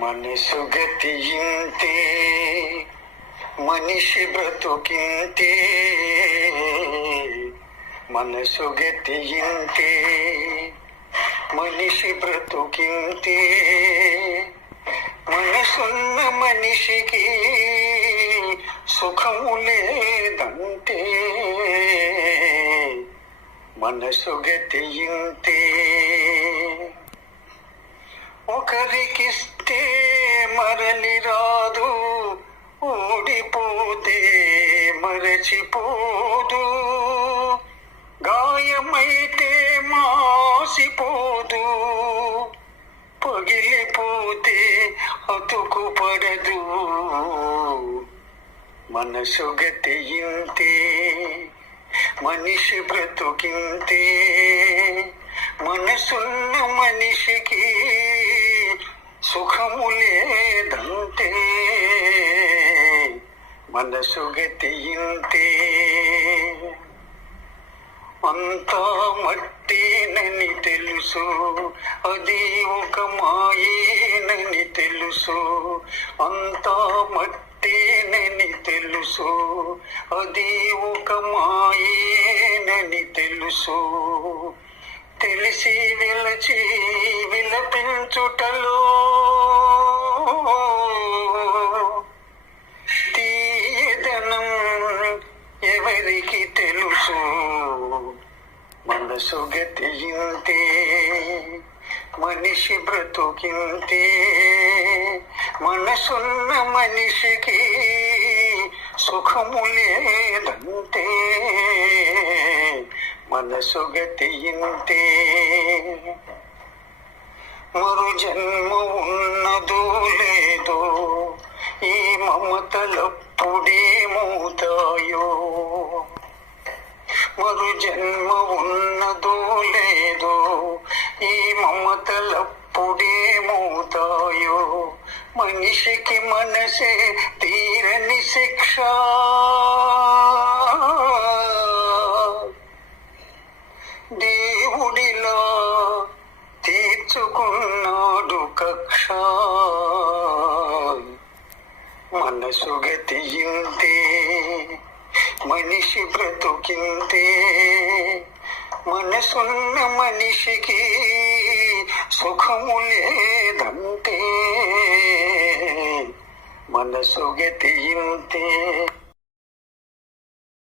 మనసుగతి ఇంతే మనిషి బ్రతుకింతే. మనసుగతి ఇంతే మనిషి బ్రతుకింతే. మనసున్న మనిషికి సుఖము లేదంటే మనసుగతి ఇంతే ఒకరికిస్తే మరలి రాదు. ఊడిపోతే మరచిపోదు. గాయమైతే మాసిపోదు. పగిలిపోతే అతుకు పడదు. మనసు గతి ఇంతే మనిషి బ్రతుకింతే మనసున్న మనిషికి మనసు అంత ఇంతే అంతా మట్టినని తెలుసు. అది ఒక మాయేనని తెలుసు. అంతా మట్టినని తెలుసు. అది ఒక మాయేనని తెలుసు. తెలిసి విలచి విలపించుటలో అందరికి తెలుసు. మనసు గతింతే మనిషి బ్రతుకింతే. మనసున్న మనిషికి సుఖము లేదంతే మనసు గతింతే. మరు జన్మ ఉన్నదో లేదో ఈ మమతలప్పుడేమవుతాయో మరు జన్మ ఉన్నదో లేదో ఈ మమతలప్పుడేమవుతాయో? మనిషికి మనసే తీరని శిక్ష. దేవుడిలా తీర్చుకున్నాడు కక్ష. మనసు గతి ఇంతే మనిషి బ్రతుకింతే మనసున్న మనిషికి సుఖము లేదంటే మనసు గతి ఇంతే